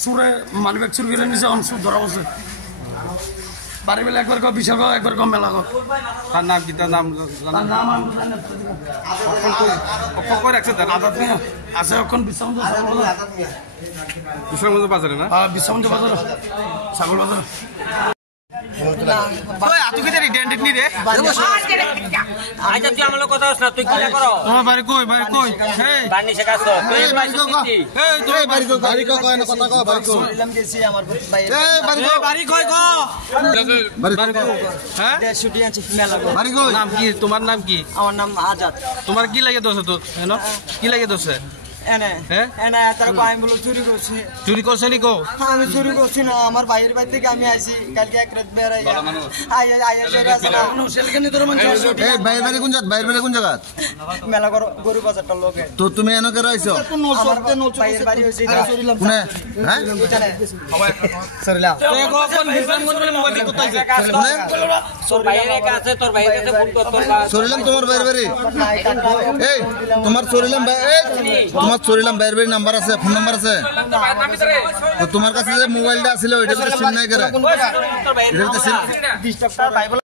সুরে মালিবাগ চুরি করে নিচে অংশুর ধরা বসে বাড়ি বেলা একবার কো বিশাল একবার কম মেলা তার নাম কি তার নাম আছে এখন বিশ্রাম বাজারে না বিশ্রাম বাজার ছাগল বাজার তোমার নাম কি? আমার নাম আজাদ। তোমার কি লাগে দোষ তো কি লাগে দোষ? চুরি করছে নি কো? আমি চুরি করছি না, আমার ভাইয়ের বাড়ি থেকে আমি আইছি কালকে এক রাত বেড়াই কোন জায়গা মেলা গরু বাজারটা লোকে। তো তুমি এনে কে রইছো? ভাইয়ের বাড়ি হইছে কোনে? হ্যাঁ সরিলা কোন বিজন মন বলে মোবাইল কোথায় আছে? তোর ভাইয়ের কাছে তোর ভাইয়ের কাছে ফোন কর। সরিলাম তোমার ভাইয়ের বাড়ি। এই তোমার সরিলাম ভাই, এই তোমার সরিলাম ভাইয়ের বাড়ি নাম্বার আছে, ফোন নাম্বার আছে? তো তোমার কাছে যে মোবাইলটা ছিল ওইটা তো সিম নাই করে? এটা তো সিম